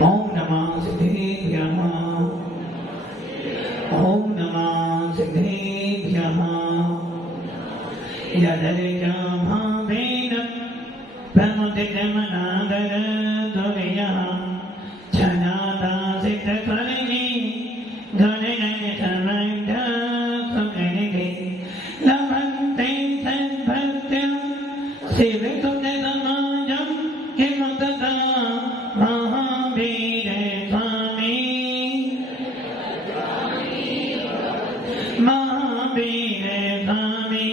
ओम नमः सिद्धेभ्यः। ओम नमः सिद्धेभ्यः। यदर्चा भावेन प्रमुदितमनादर द्वयः छनादा सिद्धफलने गणनय समन्ध सुगणिते लभन्ते सद्भक्त्यं सेवितुतसमाजं किमुतता महावीर स्वामी महावीर स्वामी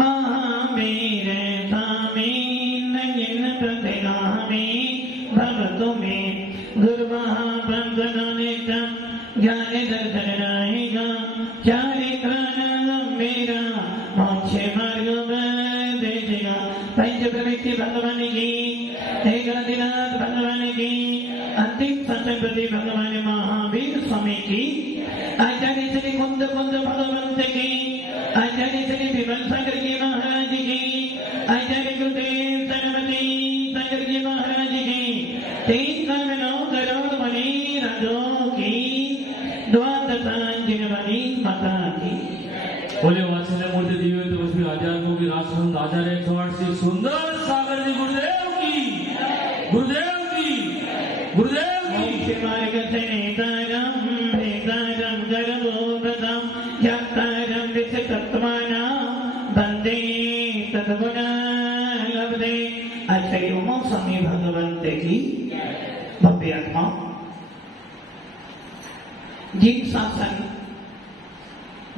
महावीर स्वामी नयन प्रतिगामी भवतु मे गुरुमहाब्रह्मनित्यं ज्ञान दर्शनायिका चारित्राणां मेरा मोक्ष मार्ग देशिका पंच प्रवृत्ति भगवान की एकनाथ भगवान की अंतिम सत्यप्रति भगवान महावीर स्वामी की आचार्य श्री कुंद भगवंत की आचार्य श्री विमल सागर जी महाराज की आचार्य गुरुदेव सरस्वती सागर जी महाराज की 3 करोड़ मणि राजों की द्वादशांजन मणि माता की बोले वात्सल्य मूर्ति दिव्य तुलसी आचार्यों की राष्ट्रसंत आचार्य 108 श्री सुंदर सागर जी गुरुदेव की गुरुदेव की गुरुदेव की मार्ग से नेतारम भेदारम गर्भोदम यक्तारम विषतत्वाना बंदे तद्गुणा लब्धे। आचार्य उमा स्वामी भगवंत की भव्य आत्मा जिन शासन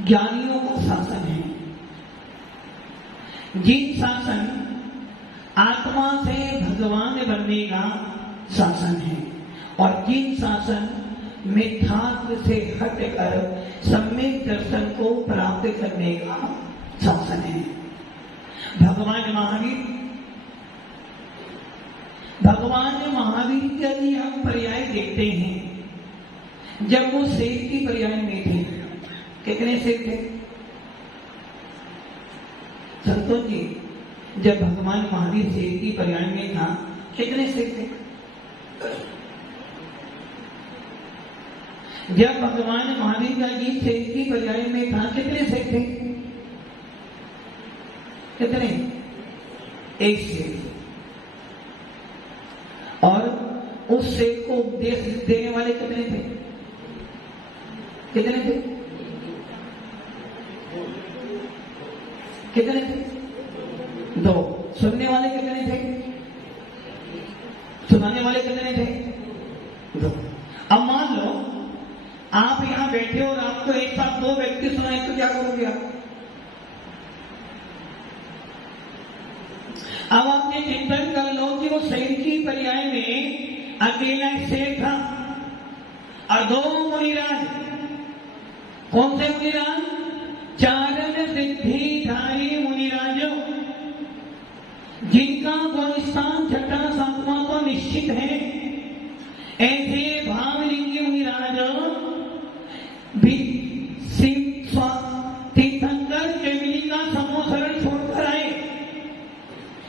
ज्ञानियों का शासन है, जिन शासन आत्मा से भगवान बनने का शासन है और जिन शासन मिथ्यात्व से हटकर सम्यक दर्शन को प्राप्त करने का शासन है। भगवान महावीर यदि हम पर्याय देखते हैं, जब वो शेर की पर्याय में थे, कितने शेर थे संतोष जी? जब भगवान महावीर शेर की पर्याय में था, कितने शेर थे? जब भगवान महावीर का गीत शेर की पर्याय में था, कितने शेर थे? कितने? एक शेर। और उस शेर को उपदेश देने वाले कितने थे? कितने थे? कितने थे? 2। सुनने वाले कितने थे? सुनाने वाले कितने थे? 2। अब मान लो आप यहां बैठे और आपको एक साथ 2 व्यक्ति सुनाए तो क्या करोगे आप? अब आपने चिंतन कर लो कि वो शेर की पर्याय में अकेला शेर था और 2 मुनिराज। कौन से मुनिराज? चारण सिद्धिधारी मुनिराज, जिनका गुणस्थान 6ठा 7वां तो निश्चित है। ऐसे भावलिंगी मुनिराज भी तीर्थंकर जमिनी का समोसरण छोड़कर आए।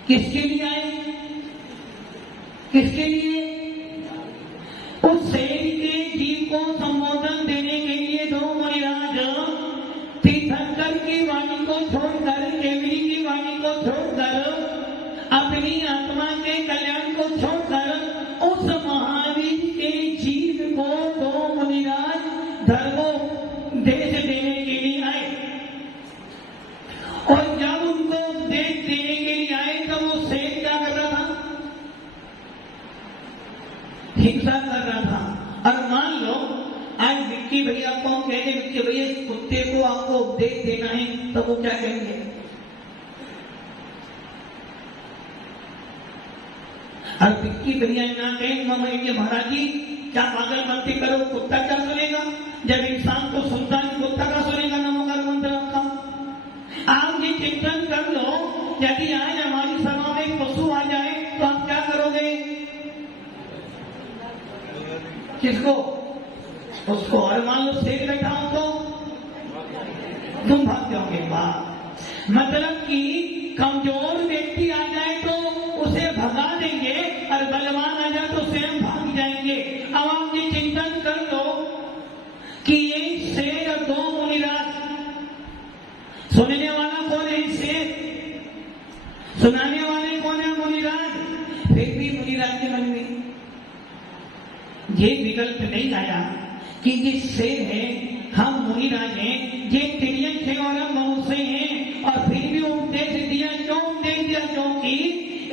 किसके लिए आए? किसके लिए? उस शेर के जीव को संबोधन देने के लिए 2 मुनिराज तीर्थंकर की वाणी को छोड़कर, जमिनी की वाणी को छोड़कर, अपनी आत्मा के कल्याण को छोड़कर उस महावीर के जीव को 2 मुनिराज धर्मोपदेश देने के लिए आए। और जब उनको उपदेश देने के लिए आए तब वो शेर क्या कर रहा था? हिंसा कर रहा था। और मान लो आज विक्की भैया को हम कहेंगे, विक्की भैया इस कुत्ते को आपको उपदेश देना है, तो वो क्या कहेंगे? और विक्की भैया ना कहेंगे महाराज जी क्या पागल मत करो, कुत्ता क्या सुनेगा? जब इंसान को सुनता है कुत्ता का सुनेगा नमोकार मंत्र आपका। आप ये चिंतन कर लो, यदि आज हमारी सभा में पशु आ जाए तो आप क्या करोगे? किसको? उसको। और मान लो शेर बैठा हो तो तुम भाग जाओगे। बात मतलब कि कमजोर व्यक्ति आ जाए तो उसे भगा देंगे, मुनिराज। फिर भी मुनिराज के मन में ये विकल्प नहीं आया कि ये शेर है, हम मुनिराज हैं, ये तिर्यक है और हम मनुष्य हैं। और फिर भी उपदेश दिया, क्यों उपदेश दिया? क्योंकि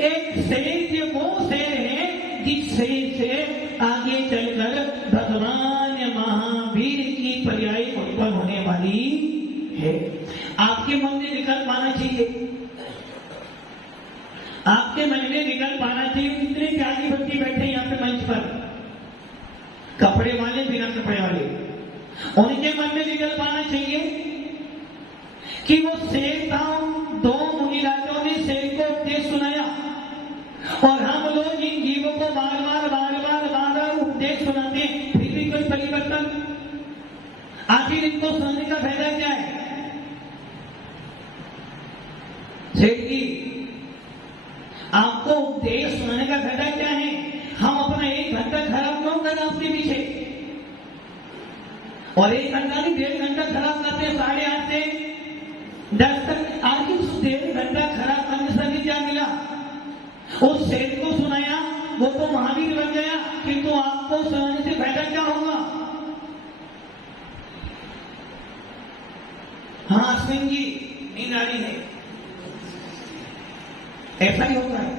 एक शेर ये वो शेर है जिस शेर से आगे चलकर भगवान महावीर की पर्याय उत्पन्न होने वाली है। आपके मन में विकल्प आना चाहिए, आपके मन में विकल्प आना चाहिए। कितने त्यागी भक्ति बैठे यहाँ पे मंच पर, कपड़े वाले, बिना कपड़े वाले, उनके मन में विकल्प आना चाहिए कि वो शेर था, दो मुनिराजों ने शेर को उपदेश सुनाया और हम लोग इन जीवों को बार बार उपदेश सुनाते हैं, फिर भी कोई परिवर्तन। आखिर इनको सुनने का फायदा क्या है? शेर जी, आपको उपदेश सुनाने का फायदा क्या है? हम अपना 1 घंटा खराब क्यों करें आपके पीछे? और 1 घंटा नहीं, 1.5 घंटा खराब करते हैं, 8:30 से 10 तक। आज उस 1.5 घंटा खराब करने से भी क्या मिला? उस शेर को सुनाया, वो तो महावीर बन गया, किंतु आपको सुनाने से फायदा क्या होगा? हाँ सिंह जी, नींद आ रही है, ऐसा ही होता है।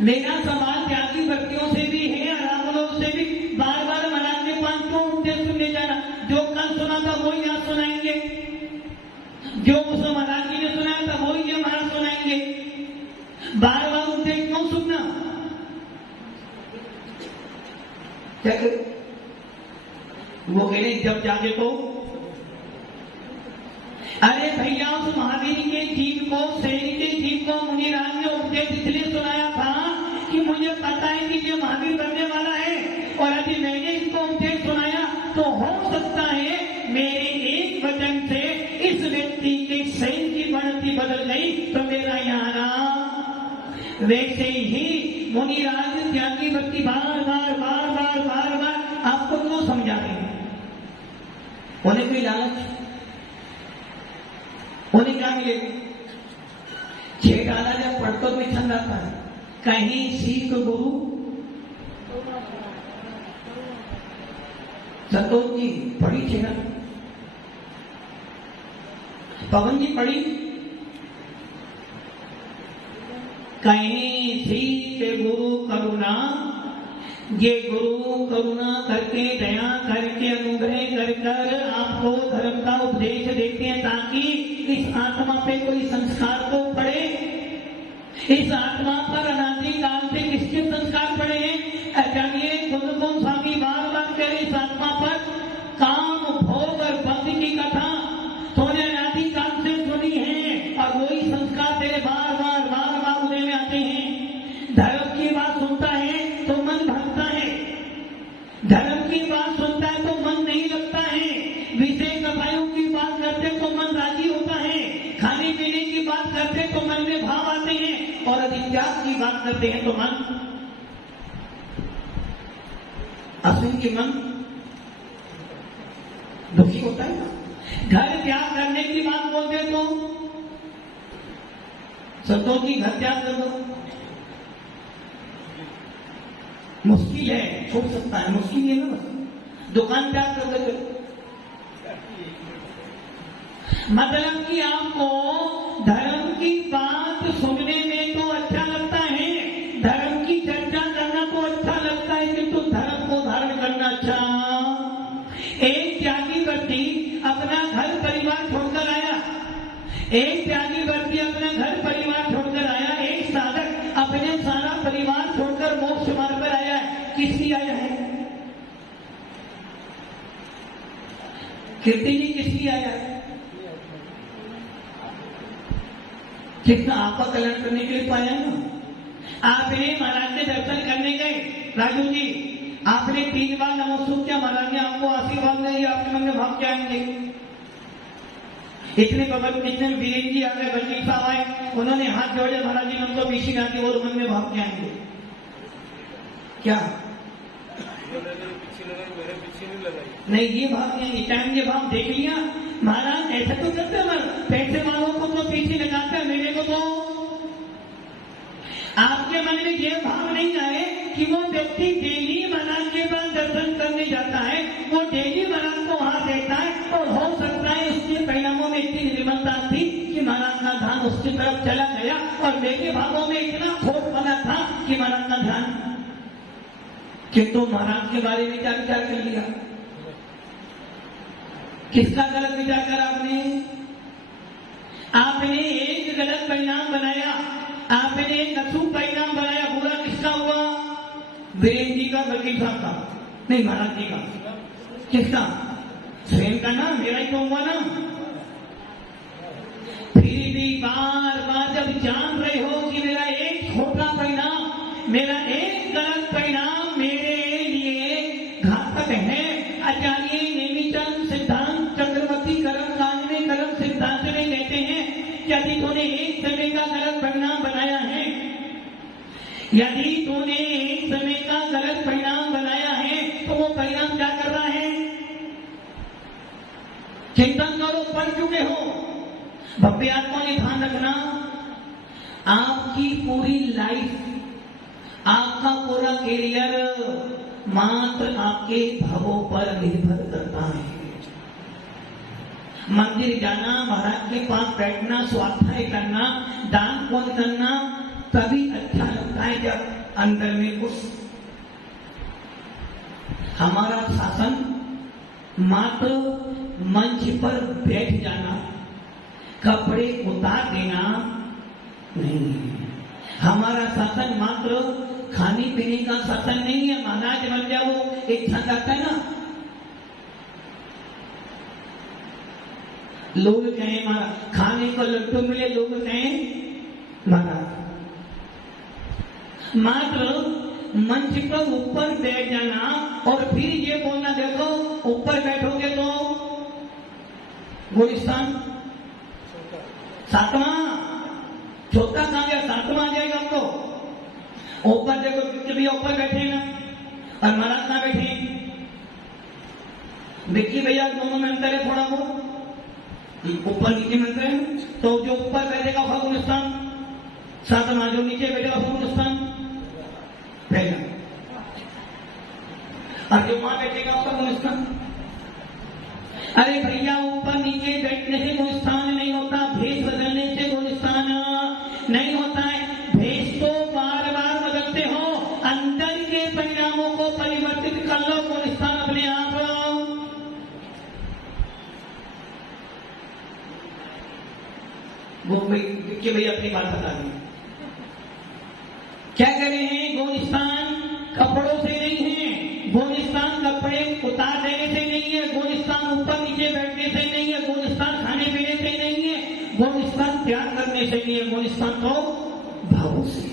मेरा सवाल त्यागी व्यक्तियों से भी है, रावणों से भी, बार बार महाराज के पास क्यों उपदेश सुनने जाना? जो कल सुना था वही आज सुनाएंगे, जो उस महाराज जी ने सुनाया था वही ये महाराज सुनाएंगे। बार बार उपदेश क्यों सुनना? क्या करें? वो कह रहे जब जागे तो, अरे भैया उस महावीर के जीव को, शेर के जीव को मुनिराज ने उपदेश इसलिए सुनाया था कि मुझे पता है कि ये महावीर बनने वाला है, और यदि मैंने इसको उपदेश सुनाया तो हो सकता है मेरे एक वचन से इस व्यक्ति के शेर की बनती बदल गई तो मेरा यहाँ आना। वैसे ही मुनिराज त्यागी व्यक्ति बार बार आपको क्यों समझा रहे हैं? उन्हें कोई लालच, उन्हें क्या मिलेगा? 6 डाला जब पढ़तो में छंद आता है, कहीं सीख गुरु। संतोष जी पढ़ी थी ना, पवन जी पढ़ी, कहीं सीख गुरु करुणा, ये गुरु करुणा करके, दया करके, अनुग्रह कर कर आपको धर्म का उपदेश देते हैं ताकि इस आत्मा पे कोई संस्कार तो पड़े। इस आत्मा पर अनादि काल से किसके संस्कार पड़े हैं? जानिए, खुद को स्वामी बार बार कह रहे, इस आत्मा पर काम, भोग और बंद की कथा तूने अनादि काल से सुनी है, और वही संस्कार तेरे बार बार उदय में आते हैं। धर्म की बात सुनता है तो मन भरता है, धर्म की बात सुनता है तो मन नहीं लगता है, विषय कथाओं की बात करते तो मन राजी होता है, खाने पीने की बात करते तो मन में भाव आते हैं, और अधित्याग की बात करते हैं तो मन, असुर की मन दुखी होता है ना। घर त्याग करने की बात बोलते तो संतोष की घर त्याग कर दो, मुश्किल है, छोड़ सकता है, मुश्किल है ना, बस दुकान त्याग कर दो। मतलब कि आपको धर्म की बात सुनने में तो अच्छा लगता है, धर्म की चर्चा करना तो अच्छा लगता है, किंतु धर्म को धारण करना अच्छा। एक त्यागी व्यक्ति अपना घर परिवार छोड़कर आया, एक त्यागी व्यक्ति अपना घर परिवार छोड़कर आया, एक साधक अपने सारा परिवार छोड़कर मोक्ष मार्ग पर आया है। किस लिए आया है? कीर्ति जी किस लिए आया है? कितना आपका कल्याण करने के लिए पाया है ना। आपने महाराज के दर्शन करने गए, राजू जी आपने 3 बार नमस्कार किया, महाराज ने आपको आशीर्वाद दिया, आपके मन में भाव क्या आएंगे? इतने बगल में इतने वीरेंद्र जी आ गए, बल्कि साहब आए, उन्होंने हाथ जोड़े, महाराज जी हमको पीछे ना के, वो मन में भाव क्या आएंगे? क्या नहीं, ये भाव नहीं, टाइम ये भाव देख लिया। महाराज ऐसा तो करते हैं, पैसे वालों को तो पीछे लगाते हैं, मेरे को तो आपके मन में यह भाव नहीं आए कि वो व्यक्ति डेली महाराज के पास दर्शन करने जाता है, वो डेली महाराज को वहां देखता है और हो सकता है उसके परिणामों में इतनी निर्मलता थी कि महाराज का ध्यान उसकी तरफ चला गया और मेरे भावों में इतना खोट बना था कि महाराज का ध्यान, किंतु महाराज के बारे में क्या विचार कर लिया? किसका गलत विचार कर आपने एक गलत परिणाम बनाया, आपने एक अशुभ परिणाम बनाया। बुरा किसका हुआ? वीरेंद्र जी का, वकील साहब का नहीं, महाराज जी का। किसका? स्वयं का ना, मेरा ही तो हुआ ना। फिर भी बार बार जब जान रहे हो कि मेरा एक छोटा परिणाम, मेरा एक गलत परिणाम मेरे लिए घातक है, आचार्य नेमिचंद सिद्धांत चक्रवर्ती कर्म कांड में कर्म सिद्धांत में कहते हैं यदि तूने एक समय का गलत परिणाम बनाया है, यदि तूने एक समय का गलत परिणाम बनाया है तो वो परिणाम क्या कर रहा है? चिंतन करो, पढ़ चुके हो। भव्य आत्मा ने ध्यान रखना, आपकी पूरी लाइफ, आपका पूरा कैरियर मात्र आपके भावों पर निर्भर करता है। मंदिर जाना, महाराज के पास बैठना, स्वाध्याय करना, दान पुण्य करना तभी अच्छा लगता है जब अंदर में कुछ। हमारा शासन मात्र मंच पर बैठ जाना, कपड़े उतार देना नहीं है। हमारा शासन मात्र खाने पीने का शासन नहीं है। महाराज बन जाओ एक छंद आता है ना, लोग कहें महाराज खाने को लड्डू मिले, लोग कहें महाराज। मात्र मंच पर ऊपर बैठ जाना और फिर ये बोलना, देखो ऊपर बैठोगे तो गुलिस्तान सातवां, छोटा कहां गया, सातवां आ जाएगा आपको। ऊपर देखो कि भैया ऊपर बैठे ना और महाराज ना बैठे, देखिए भैया दोनों में अंतर है थोड़ा बहुत, ऊपर नीचे में अंतर है। तो जो ऊपर बैठेगा वो गुलिस्तान, सातवां जो नीचे बैठेगा वो गुलिस्तान पहला, और जो वहां बैठेगा उसका गुलिस्तान। अरे भैया ऊपर नीचे बैठने से गुलिस्तान नहीं होता, भेष बदलने से गुलिस्तान नहीं होता है। भेष तो बार बार बदलते हो, अंदर के परिणामों को परिवर्तित कर लो, गुलिस्तान अपने आप। वो भैया अपनी बात बता रही है, क्या कह रहे हैं? गोलिस्तान कपड़ों से नहीं है, गोलिस्तान कपड़े उतार देने से नहीं है, गोलिस्तान ऊपर नीचे बैठने से नहीं है, गोलिस्तान खाने पीने से नहीं है, गोलिस्तान त्याग करने से नहीं है, गोलिस्तान तो भावों से।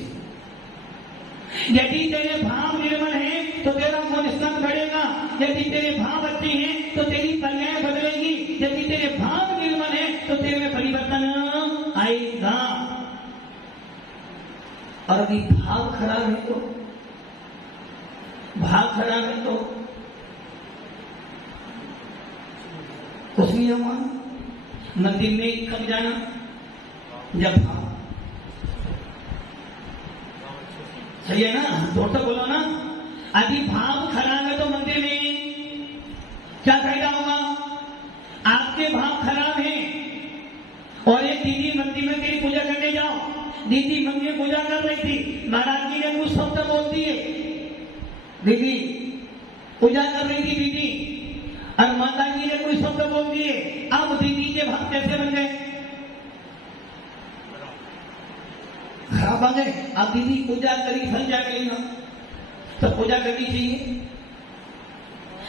यदि तेरे भाव निर्मल है तो तेरा गोलिस्तान बढ़ेगा, यदि तेरे भाव अच्छे हैं तो तेरी पर्याय बदलेगी, यदि तेरे भाव निर्मल है तो तेरे में परिवर्तन आएगा। और अभी भाव खराब है तो, भाव खराब है तो कुछ नहीं होगा। मंदिर में कब जाना? जब भाव सही है ना, जोर से बोलो ना। यदि भाव खराब है तो मंदिर में क्या फायदा होगा? आपके भाव खराब हैं और एक दीदी मंदिर में तेरी पूजा करने जाओ, दीदी मंदिर में पूजा कर रही थी, महाराज जी ने कुछ शब्द बोल दिए, दीदी पूजा कर रही थी दीदी, और माता जी ने कोई शब्द बोल दिए, अब दीदी के भाव कैसे बन गए? खराब आ गए। अब दीदी पूजा करी, संजा करी ना, तो पूजा करनी चाहिए।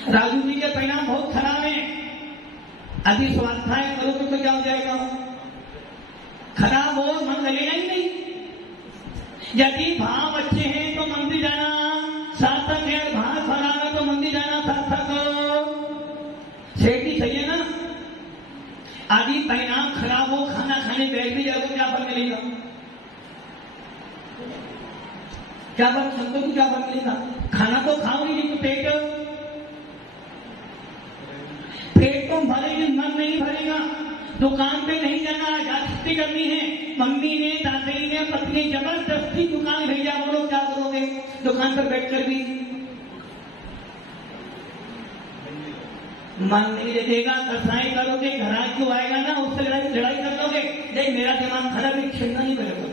राजू जी के परिणाम बहुत खराब है, यदि स्वाध्याय करोगे तो क्या हो जाएगा? खराब हो, मन लगेगा ही नहीं। यदि भाव अच्छे हैं तो मंदिर जाना सार्थक है, भाव खराब है तो मंदिर जाना सार्थक सेठी सही है ना। यदि परिणाम खराब हो, खाना खाने बैठ भी जाओ, क्या फल मिलेगा? क्या फल, सबको तो क्या फल मिलेगा? खाना तो खाओ ही नहीं, पेट तो भरेगी, मन नहीं भरेगा। दुकान पे नहीं जाना, आजादी करनी है। मम्मी ने, दादी ने, पत्नी जबरदस्ती दुकान भेजा, बोलो क्या करोगे? दुकान पर बैठकर भी मन नहीं देगा, कसाई करोगे, घराई क्यों आएगा ना, उससे लड़ाई कर लोगे। देख मेरा दिमाग खराब है, छेड़ना नहीं मेरे को,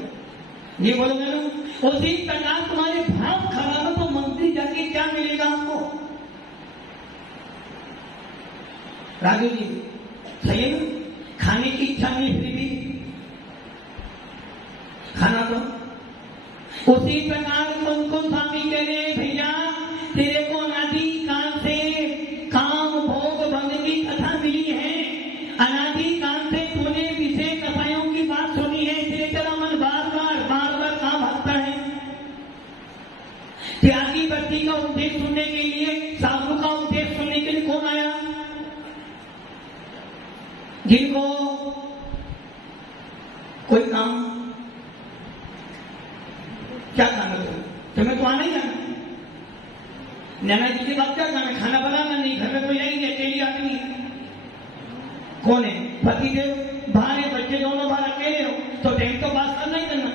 ये बोलोगे ना। उसी प्रकार तुम्हारे भाव खराब है तो मंत्री जाके क्या मिलेगा आपको? राजू जी सही है ना? खाने की इच्छा नहीं फिर भी खाना तो। उसी प्रकार कुमकुम स्वामी कह रहे भैया तेरे को अनादि काल से काम भोग बंद की कथा मिली है, अनादि काल से तूने विषय कथाओं की बात सुनी है, इसलिए तेरा मन बार बार काम भागता है। त्यागी बत्ती का उपदेश सुनने के लिए, साधु का उपदेश सुनने के लिए कौन आया? जिनको कोई काम, क्या काम है तुम्हें तो आना ही है। नैना जी की बात क्या काम है? खाना बनाना नहीं, घर में कोई नहीं है, अकेली आदमी कौन है? पति देव बाहर है, बच्चे दोनों बाहर अकेले हो, तो टाइम तो पास करना ही करना,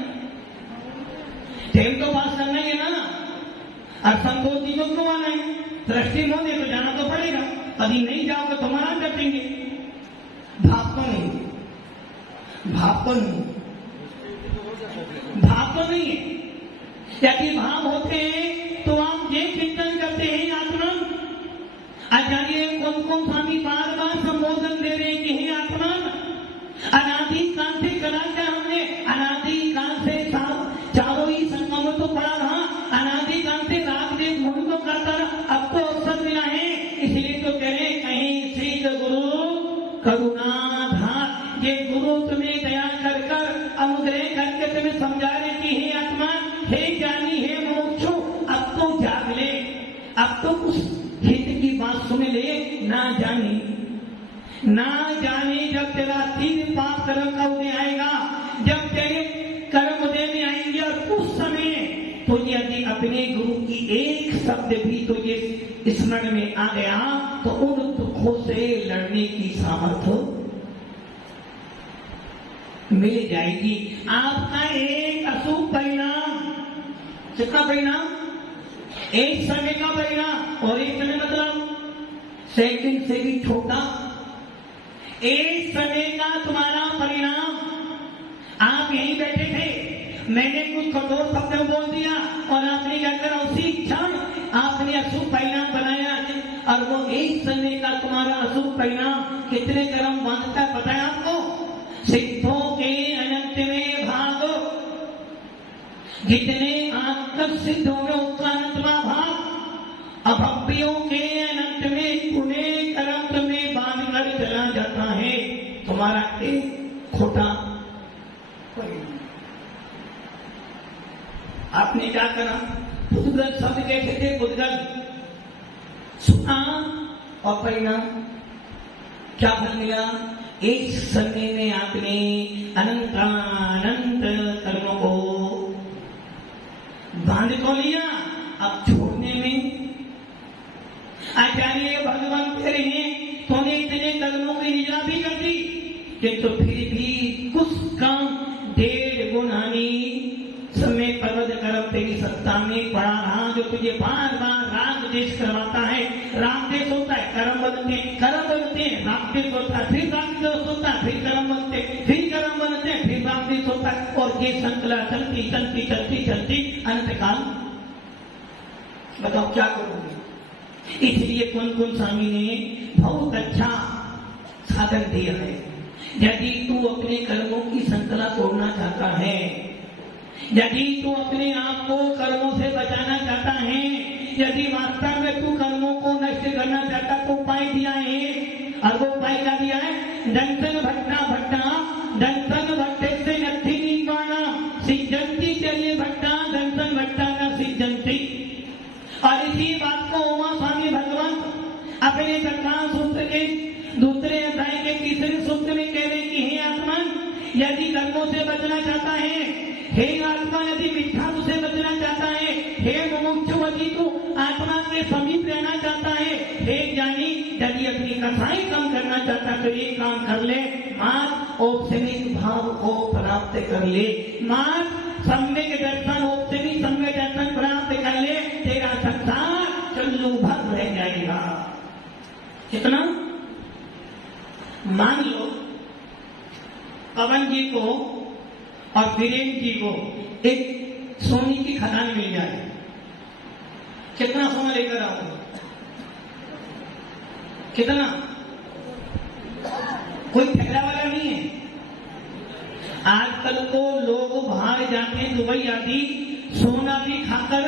टाइम तो पास करना ही है ना। और संतोष जी को क्यों आना है? दृष्टि मोदी तो जाना तो पड़ेगा, अभी नहीं जाओगे तो मना कर देंगे। भाव तो नहीं, भाव तो नहीं, भाव तो नहीं है। यदि भाव होते हैं तो आप ये चिंतन करते हैं आत्मा। आचार्य कुमकुम स्वामी बार बार संबोधन दे रहे कि हे आत्मा, अनादि काल से करा क्या हमने? अनादि काल से चारों ही संगम तो पड़ा रहा, अनादि काल से राग देव भूमि को करता रहा, अब तो अवसर मिला है, इसलिए तो कह रहे कहीं श्री गुरु करुणाधार, ये गुरु तुम्हें दया कर अनुग्रह करके तुम्हें समझा रहे कि हे आत्मा, हे ज्ञानी, हे मोक्षु, अब तो जाग ले, अब तो उस हित की बात सुन ले। ना जाने जब तेरा 3 पाप कर्म का उदय आएगा, जब तेरे कर्म उदय में आएंगे, और उस समय तो यदि अपने गुरु की एक शब्द भी तुझे स्मरण में आ गया तो उन दुखों से लड़ने की सामर्थ्य मिल जाएगी। आपका एक अशुभ परिणाम, कितना परिणाम? एक समय का परिणाम, और एक समय मतलब सेकंड से भी छोटा, एक समय का तुम्हारा परिणाम। आप यहीं बैठे थे, मैंने कुछ कठोर शब्द बोल दिया और आपने क्या करा? उसी क्षण आपने अशुभ परिणाम बनाया, और वो एक समय का तुम्हारा अशुभ परिणाम कितने कर्म बांधता है पता है आपको? सिद्धों के अनंत में भाग, जितने आत्म सिद्ध हो गए उसका अनंतवा भाग, अभव्यों के अनंत में पुण्य कर्म तुम्हें बांध कर चला जाता है, तुम्हारा एक खोटा परिणाम। आपने क्या करा? पुद्गल शब्द कहते थे, पुद्गल सुना और परिणाम क्या फल मिला? एक समय में आपने अनंत कर्मों को बांध तो लिया, अब छोड़ने में आचार्य भगवान कह रहे हैं तूने इतने कर्मों की लीला भी कर दी, किंतु फिर भी कुछ कम 1.5 गुण हानि समय पर्वत कर्म तेरी सत्ता में पड़ा रहा, जो तुझे बार बार राग देश करवाता है। राग देश होता है, कर्म बनते हैं, राग देश होता है, फिर राग देश होता है, फिर कर्म बनते हैं, फिर कर्म बनते हैं, फिर राग देश होता है, और ये श्रृंखला चलती अंत काल। बताओ क्या करोगे? इसलिए कुमकुम स्वामी ने बहुत अच्छा साधन दिया है। यदि तू अपने कर्मों की श्रृंखला तोड़ना चाहता है, यदि तू अपने आप को कर्मों से बचाना चाहता है, यदि वास्तव में तू कर्मों को नष्ट करना चाहता तो उपाय दिया है, और वो उपाय क्या दिया है? दंतन भट्टा दंतन भट्टे से नथी निवाना सिद्धंती चलिए भट्टा दंतन भट्टा न सिद्धंती। और इसी बात को उमा स्वामी भगवान अपने कथा सूत्र के दूसरे अध्याय के 3रे सूत्र में कह रहे कि हे आत्मा, यदि कर्मों से बचना चाहता है, हे आत्मा यदि मिथ्या से बचना चाहता है, हे मुमुक्षु यदि तू आत्मा के समीप रहना चाहता है, हे ज्ञानी यदि अपनी कथाएं कम करना चाहता है तो ये काम कर ले, माँ औपचारिक भाव को प्राप्त कर ले, माँ सम्यक दर्शन औपचारिक सम्यक दर्शन प्राप्त कर ले, तेरा संसार चल्लू भर रह जाएगा। कितना? मान लो पवन जी को और वीरेंद्र जी को एक सोने की खदान मिल जाए, कितना सोना लेकर आओ? कितना? कोई ठहरा वाला नहीं है। आजकल तो लोग बाहर जाते हैं दुबई आदि, सोना भी खाकर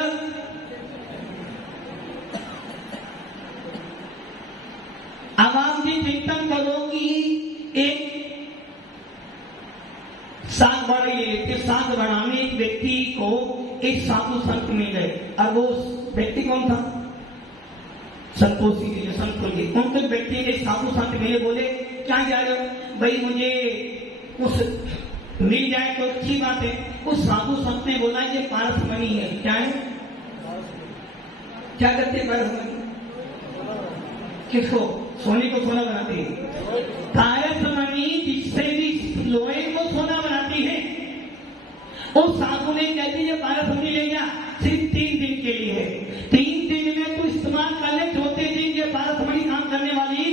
आवाम जी चिंतन करो कि एक साग बाड़ा ले लेते, साग बाड़ा में एक व्यक्ति को एक साधु संत मिल गए, और वो व्यक्ति कौन था? संतोषी जी, संतोष जी। उनको व्यक्ति ने साधु संत मिले, बोले क्या जा रहे हो? भाई मुझे उस मिल जाए तो अच्छी बात है। उस साधु संत ने बोला ये पारसमणि है। क्या है? क्या करते पारसमणि? किसको? सोने को सोना बनाती है। पारसमणि जिससे भी लोहे को सोना बनाती है। उस साधु ने कहती ये पारसमणि ले जा, सिर्फ 3 दिन के लिए है। 3 दिन में तू इस्तेमाल कर ले, चौथे दिन ये पारसमणि काम करने वाली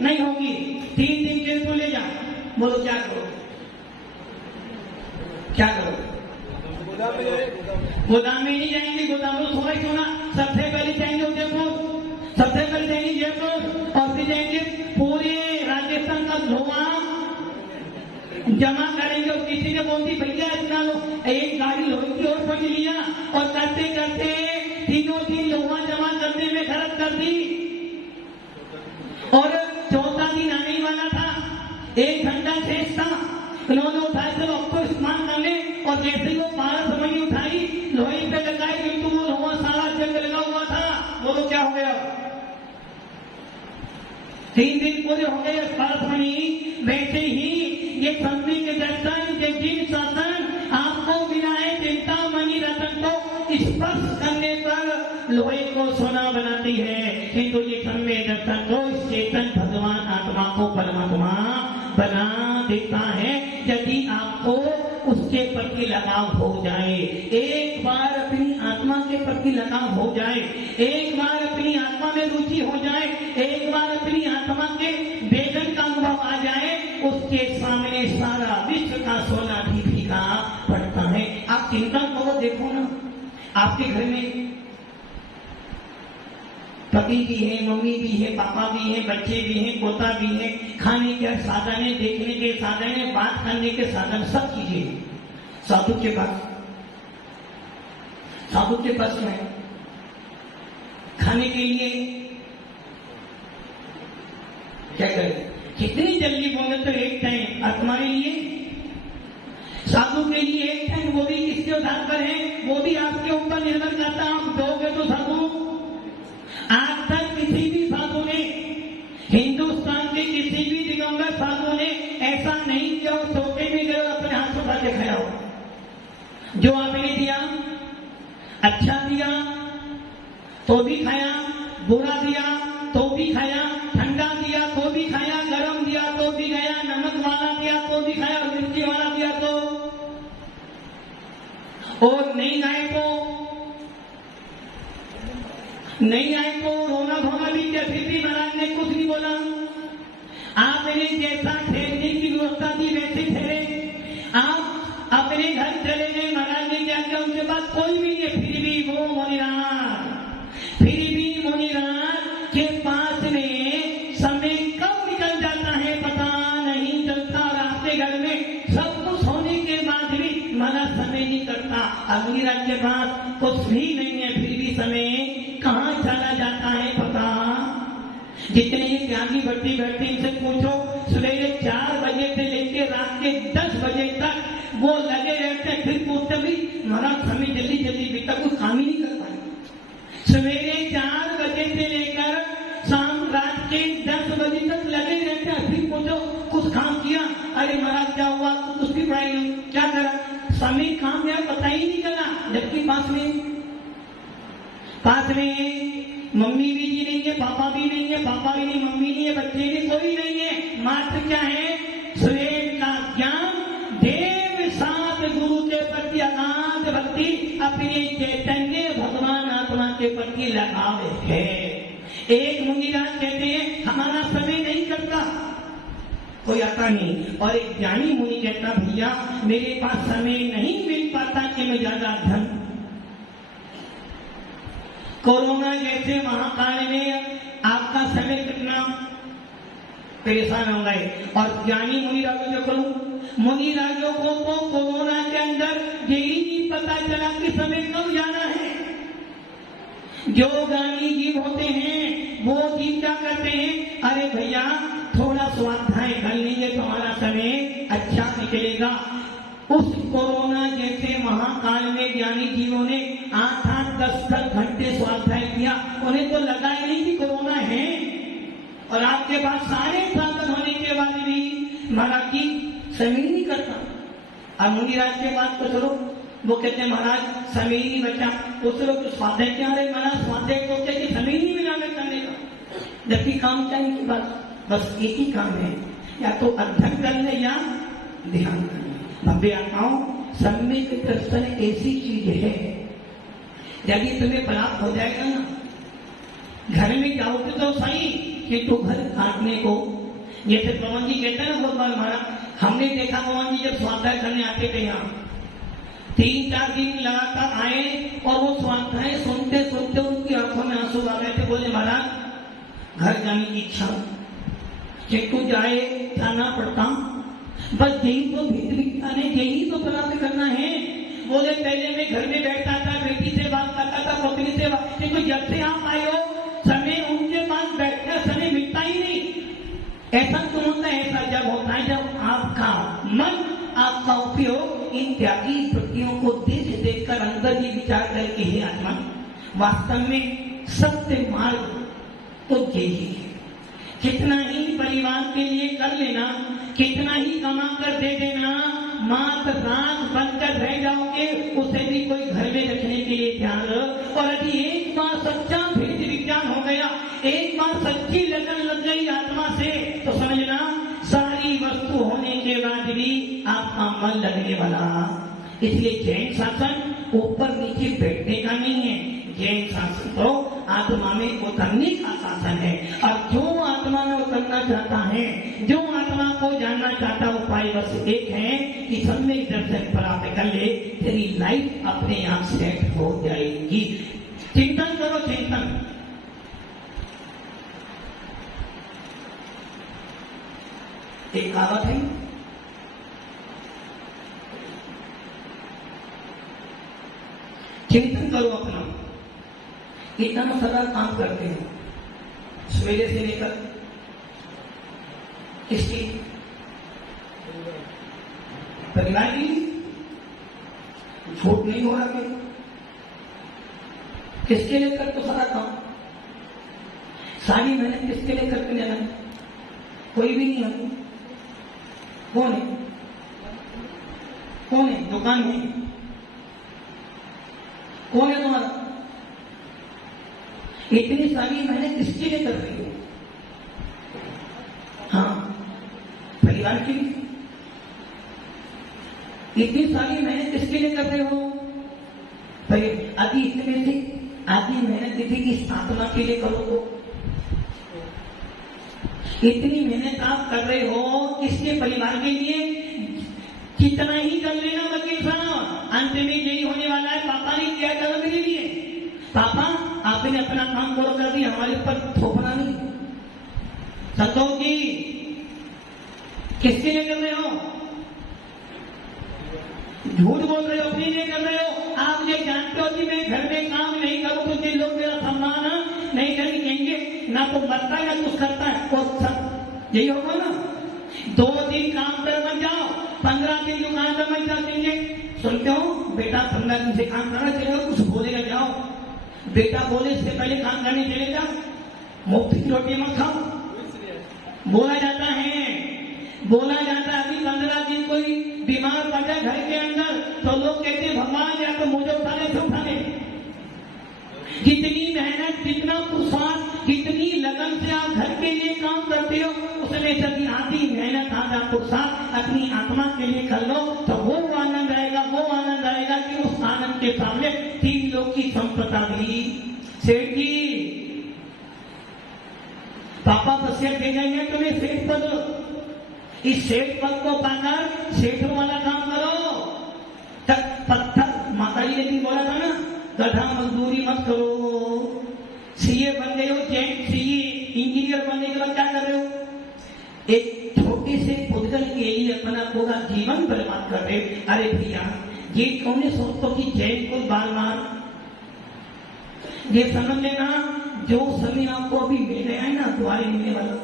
नहीं होगी। 3 दिन के तू ले जा। बोलो क्या करो? क्या करो? गोदाम में नहीं जाएंगे, गोदाम में सोना ही सोना। सबसे पहले जाएंगे उदयपुर, सबसे पहले जाएंगे जयपुर, और फिर जाएंगे पूरे राजस्थान का धोआ जमा करेंगे। और किसी ने बोल दी भैया इतना लो, एक गाड़ी लोहे की ओर पहुंच लिया, और करते करते तीनों दिन लोहा जमा करने में खर्च कर दी। और चौथा दिन आने वाला था, 1 घंटा शेष था। उन्होंने उठाए थे आपको स्नान करने, और जैसे वो पारसमणि उठाई, लोहे पे लगाई गई तो वो लोहा सारा जंग लगा हुआ था। बोलो क्या हो गया? 3 दिन पूरे हो गए पारसमणि। वैसे ही ये सम्मी के दर्शन के जिन शासन आपको बिना है चिंतामणि रतन को स्पर्श करने पर लोहे को सोना बनाती है, किंतु ये सम्य दर्शन को चेतन भगवान आत्मा को परमात्मा बना देता है, यदि आपको उसके प्रति लगाव हो जाए। एक बार अपनी आत्मा के प्रति लगाव हो जाए, एक बार अपनी आत्मा में रुचि हो जाए, एक बार अपनी आत्मा के वेदन का अनुभव आ जाए, उसके सामने सारा विश्व का सोना भी फीका पड़ता है। आप चिंता करो, देखो ना आपके घर में पति भी है, मम्मी भी है, पापा भी है, बच्चे भी हैं, पोता भी है, खाने के साधन है, देखने के साधन है, बात करने के साधन, सब चीजें साधु के पास, साधु के पास में खाने के लिए क्या करें? कितनी जल्दी बोले तो एक टाइम, और तुम्हारे लिए साधु के लिए एक टाइम, वो भी किसके आधार पर है? वो भी आपके ऊपर निर्भर करता है। आप दोगे तो साधु। आज तक किसी भी साधु ने, हिंदुस्तान के किसी भी दिगंबर साधु ने ऐसा नहीं किया और सोते में गए अपने हाथ उठा के खाया हो। जो आपने दिया, अच्छा दिया तो भी खाया, बुरा दिया तो भी खाया, ठंडा दिया तो भी खाया, गरम दिया तो भी खाया, नमक वाला दिया तो भी खाया, और मिर्ची वाला दिया तो, और नहीं खाए तो नहीं आए तो रोना धोना भी किया, फिर भी महाराज ने कुछ नहीं बोला। आपने जैसा ठहरने की व्यवस्था दी वैसे ठहरे। आप अपने घर चले गए, महाराज ने क्या किया? उनके पास कोई भी नहीं, फिर भी वो मुनिराज के पास में समय कब निकल जाता है पता नहीं चलता। और आपके घर में सब कुछ होने के बाद भी महाराज समय नहीं करता। और मुनिराज के पास कुछ भी नहीं है, फिर भी समय कहाँ चला जाता है पता। जितने ही त्यागी भट्टी बैठते इनसे पूछो, सवेरे 4 बजे से लेकर रात के 10 बजे तक वो लगे रहते हैं। फिर पूछते भी महाराज समय जल्दी जल्दी बीता, कुछ काम ही नहीं कर पाए। सवेरे 4 बजे से लेकर शाम रात के 10 बजे तक लगे रहते हैं। फिर पूछो कुछ काम किया? अरे महाराज क्या हुआ? कुछ भी पढ़ाई नहीं, क्या करा? समय काम यार पता ही नहीं चला। जबकि पास में मम्मी भी जी नहीं है, पापा भी नहीं है, पापा भी नहीं, मम्मी नहीं है, बच्चे भी कोई नहीं है। मात्र क्या है? लगाव है। एक मुनिराज कहते हैं हमारा समय नहीं करता, कोई आता नहीं। और एक ज्ञानी मुनि कहता भैया मेरे पास समय नहीं मिल पाता कि मैं ज्यादा धन। कोरोना जैसे महाकाल में आपका समय कितना परेशान हो गए। और ज्ञानी मुनिराजों जो करूं, मुनिराजों को तो कोरोना के अंदर यही नहीं पता चला कि समय कब जाना है। जो ज्ञानी जीव होते हैं वो जीव क्या करते हैं, अरे भैया थोड़ा स्वाध्याय कर लेंगे तो हमारा समय अच्छा निकलेगा। उस कोरोना जैसे महाकाल में ज्ञानी जीवों ने 8-8, 10-10 घंटे स्वाध्याय किया। उन्हें तो लगा ही नहीं कि कोरोना है। और आपके पास सारे साधन होने के बाद भी महाराज जी समय नहीं करता। अब मुनिराज के बात तो चलो, वो कहते हैं महाराज समय नहीं बचा। दूसरे लोग स्वाध्याय क्या रहे महाराज, स्वाध्याय को कहते समय नहीं मिला में करने का, जबकि काम चाहिए की बात बस एक ही काम है, या तो अध्ययन कर ले या ध्यान कर ले। भव्य आत्माओं, सम्यक दर्शन ऐसी चीज है यदि तुम्हें प्राप्त हो जाएगा ना, घर में जाओगे तो सही कि तो घर काटने को, जैसे पवन जी कहते हैं ना बहुत बार महाराज, हमने देखा पवन जी जब स्वाध्याय करने आते थे यहाँ 3-4 दिन लगातार आए और वो स्वाध्याय सुनते सुनते उनकी आंखों में आंसू आ गए थे। बोले महाराज घर जाने की इच्छा, चिट्टू जाए जाना पड़ता, बस यही तो भेद विज्ञान है, यही तो प्राप्त करना है। बोले पहले मैं घर में बैठता था, बेटी से बात करता था, पत्नी से बात, किंतु जब से आप आए हो समय उनके पास बैठकर समय मिलता ही नहीं। ऐसा क्यों होता है? ऐसा जब होता है जब आपका मन, आपका उपयोग इन त्यागी वृत्तियों को देख देखकर अंदर ही विचार करके है आत्मा वास्तव में सत्य मार्ग तो यही है। कितना ही परिवार के लिए कर लेना, कितना ही कमा कर दे देना, मात रात बनकर रह जाओगे, उसे भी कोई घर में रखने के लिए तैयार। और यदि एक बार सच्चा भेद विज्ञान हो गया, एक बार सच्ची लगन लग गई आत्मा से, तो समझना सारी वस्तु होने के बाद भी आपका मन लगने वाला। इसलिए जैन शासन ऊपर नीचे बैठने का नहीं है, जैन शासन तो आत्मा में उतरने का शासन है। और जो आत्मा में उतरना चाहता है, जो आत्मा को जानना चाहता, उपाय बस एक है कि सम्यक दर्शन प्राप्त कर ले, तेरी लाइफ अपने आप सेट हो जाएगी। चिंतन करो, चिंतन। एक कहावत है, चिंतन करो अपना। इतना सदा काम करते हैं सवेरे से लेकर किसकी परिवार की, झूठ नहीं हो रहा कि किसके लिए कर तो सारा काम, सारी मेहनत किसके लिए करते जाना, कोई भी नहीं है। कौन है? कौन है? दुकान है? कौन है तुम्हारा? इतनी सारी मेहनत किसके लिए कर रही हो? हाँ, परिवार के लिए। इतनी सारी मेहनत किसके लिए कर रहे हो? आदि इतने से आदि मेहनत थी कि इस आत्मा के लिए करो तो इतनी मेहनत आप कर रहे हो किसके? परिवार के लिए। कितना ही कर लेना वकील साहब, अंत में यही होने वाला है। पापा ने क्या करो मेरे लिए? पापा आपने अपना काम पूरा कर दिया, हमारे ऊपर थोपना नहीं। संतोष जी किसके लिए कर रहे हो? झूठ बोल रहे हो, अपने लिए कर रहे हो। आप ये जानते हो कि मैं घर में काम नहीं करूं तो जिन लोग मेरा सम्मान नहीं करेंगे, ना तो मरता है ना कुछ करता है, वो सब यही होगा ना। 2 दिन काम पर मत जाओ, 15 दिन दुकान पर मत जाओगे। सुनते हो बेटा 15 दिन से काम करना चलेगा, कुछ बोलेगा जाओ, बेटा बोले इससे पहले काम करने चले जाओ, मुफ्त की रोटी मत खाओ। बोला जाता है अभी 15 दिन कोई बीमार पड़ जाए घर के अंदर तो लोग कहते हैं भगवान या तो मुझे उठा ले, उठा ले। जितनी मेहनत, जितना पुरुषार्थ, जितनी लगन से आप घर के लिए काम करते हो, उसमें यदि आधी मेहनत, आधा पुरुषार्थ अपनी आत्मा के लिए कर लो तो वो आनंद आएगा कि उस आनंद के सामने 3 लोग की संपदा भी सेठ जी पापा बसिया दे जाएंगे तुम्हें सेठ पद। इस सेठ पद को पाकर सेठों वाला काम करो। तक पत्थर माता जी ने भी बोला था ना, गधा मजदूरी मत करो। सीए बन गए हो, जेंट सीए इंजीनियर बनने के बाद क्या कर रहे हो? एक छोटे से पुद्गल के लिए अपना पूरा जीवन बर्बाद कर रहे। अरे भैया ये कौन सोचते कि जैन को बाल मार, ये समझ लेना जो समय आपको अभी मिल रहा है ना द्वारे मिलने वाला।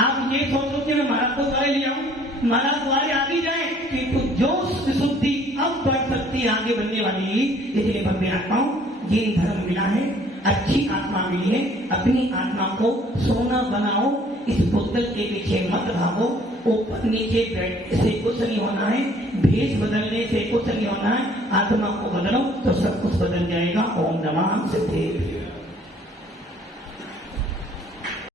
आप ये सोचो कि मैं महाराज को द्वारे ले आऊं, महाराज द्वारे आ भी जाए किंतु जो विशुद्धि अब बढ़ सकती है आगे बनने वाली, इसलिए भव्य आत्माओं ये धर्म मिला है, अच्छी आत्मा मिली है। अपनी आत्मा को सोना बनाओ, इस पुस्तक के पीछे मत भागो। ऊपर नीचे बैठ से कुछ नहीं होना है, भेष बदलने से कुछ नहीं होना है। आत्मा को बदलो तो सब कुछ बदल जाएगा। ओम नमः सिद्धेभ्यो।